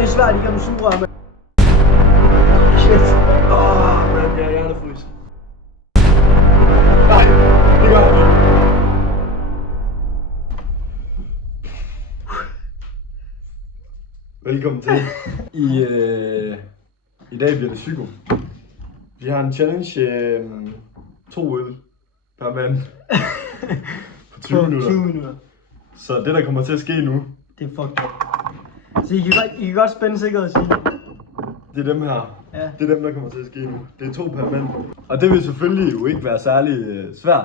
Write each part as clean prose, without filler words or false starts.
Det er svært igennem sugerør, men... Shit. Men jeg er hjernefrys. Nej, det gør jeg ikke. Velkommen til. I dag bliver det psyko. Vi har en challenge, 2 øl per mand på 20 minutter. 20 minutter. Så det der kommer til at ske nu, Det er fucked up. Så I kan godt spænde sikkerhedssele. det er dem her. Ja. Det er dem, der kommer til at ske nu. Det er 2 per mand. Og det vil selvfølgelig jo ikke være særlig svært.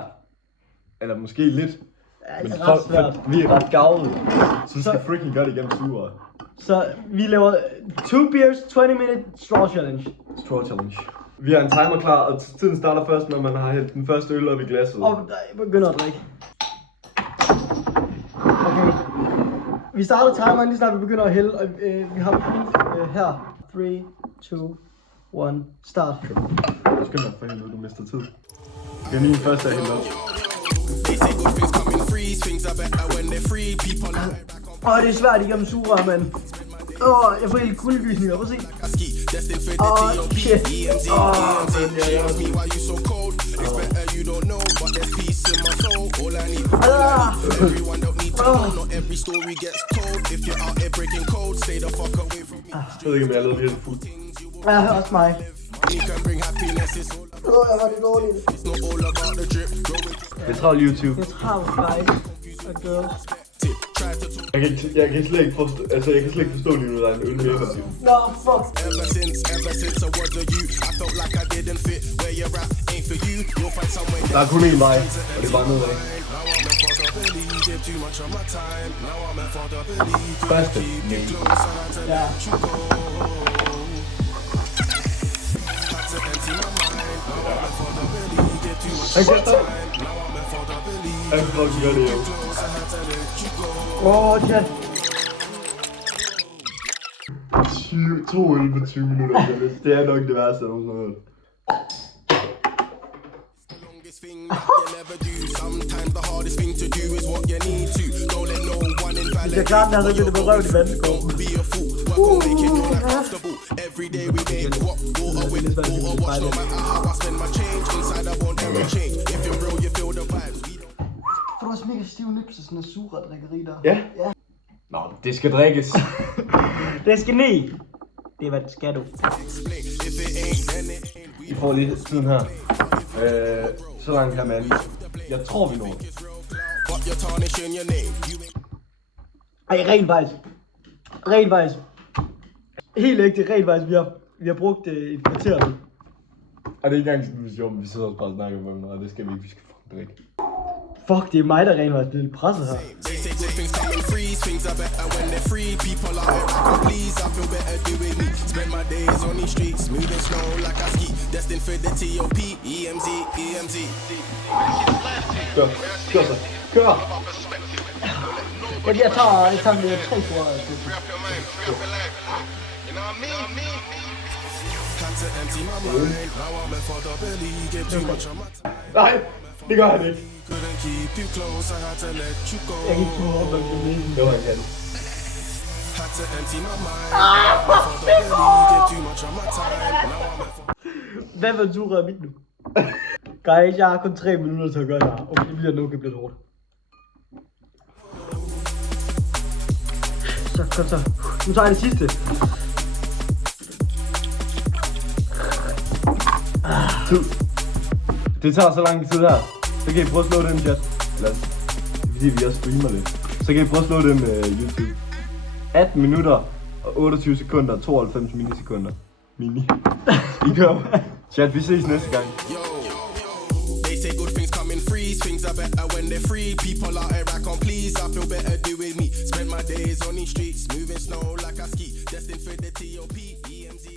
Eller måske lidt. Ja, Men det er ret svært. vi er ret gavede. Så vi skal freaking gøre det igennem 20 år. Så vi laver 2 beers, 20-minute straw challenge. Straw challenge. Vi har en timer klar, og tiden starter først, når man har hældt den første øl op i glasset. Og begynder at drikke. Okay. Vi starter timeren lige snart vi begynder at hælde, og vi har her. 3, 2, 1, start. Skynd dig for helvede, du mister tid. Det er lige den første, jeg hælder op. Det er svært igennem sugerør, mand. Jeg får helt kuldegysninger, prøv at se. Shit. Jeg ved ikke, om jeg er lavet helt fuld. Ja, også mig. Jeg har det dårligt. Det er travlt YouTube. Jeg tror, guys og girls. Jeg kan slet ikke forstå, lige nu, der er en øl mere end det. Nå, fuck. Der er kun én vej, og det er bare nedad. Første. Ja. Jeg kan godt gøre det, jo. Shit. 2 øl på 20 minutter. Det er nok det værste, jeg nogensinde har hørt. Det er klart, at det bliver røvet i vandskåben. For du har mega stiv nips af sådan en sugerørdrikkeri der. Ja? Nå, det skal drikkes. Det skal ned. Det er hvad det skal du. I får lige tiden her. Så langt her, mand. Jeg tror, vi når det. Ej, rent vejs. Helt ægte, rent vejs. Vi har brugt et kvarter nu. Og det er ikke engang sådan, hvis vi sidder og bare snakker med dem, og det skal vi ikke, vi skal fucking drikke. Fuck, det er mig, der rent vejs bliver lidt presset her. Kør! Jeg tager med 3 tror jeg. Nej, det gør han ikke. Jeg kan ikke tro op, at det er meningen. Jo, han kan. Hvad for en tur er mit nu? Guys, jeg har kun 3 minutter til at gøre det her. Okay, det bliver nok lidt hårdt. Så, kom så. Nu tager jeg det sidste. Det tager så lang tid her. Så kan I prøve at slå den chat. Eller, det er fordi vi også streamer lidt. Så kan I prøve at slå den YouTube. 18 minutter og 28 sekunder og 92 minisekunder. Mini. I kører. Chat, vi ses næste gang. Things are better when they're free. People out here I can't please. I feel better doing me. Spend my days on these streets, moving snow like I ski. Destined for the TOP, EMZ.